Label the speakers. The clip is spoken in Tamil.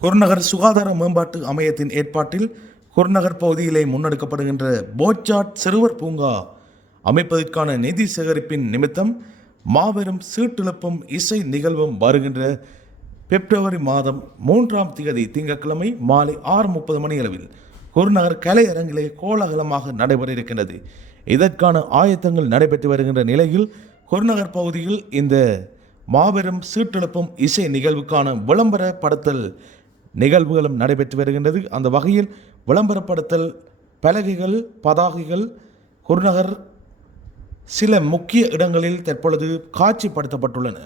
Speaker 1: குருநகர் சுகாதார மேம்பாட்டு அமையத்தின் ஏற்பாட்டில் குருநகர் பகுதியிலே முன்னெடுக்கப்படுகின்ற போச்சாட் சிறுவர் பூங்கா அமைப்பதற்கான நிதி சேகரிப்பின் நிமித்தம் மாபெரும் சீட்டிழப்பும் இசை நிகழ்வும் வருகின்ற பிப்ரவரி மாதம் மூன்றாம் தேதி திங்கட்கிழமை மாலை ஆறு முப்பது மணியளவில் குருநகர் கலையரங்கிலே கோலாகலமாக நடைபெற இருக்கின்றது. இதற்கான ஆயத்தங்கள் நடைபெற்று வருகின்ற நிலையில் குருநகர் பகுதியில் இந்த மாபெரும் சீட்டிழப்பும் இசை நிகழ்வுக்கான விளம்பரப்படுத்தல் நிகழ்வுகளும் நடைபெற்று வருகின்றது. அந்த வகையில் விளம்பரப்படுத்தல் பலகைகள் பதாகைகள் குருநகர் சில முக்கிய இடங்களில் தற்பொழுது காட்சிப்படுத்தப்பட்டுள்ளன.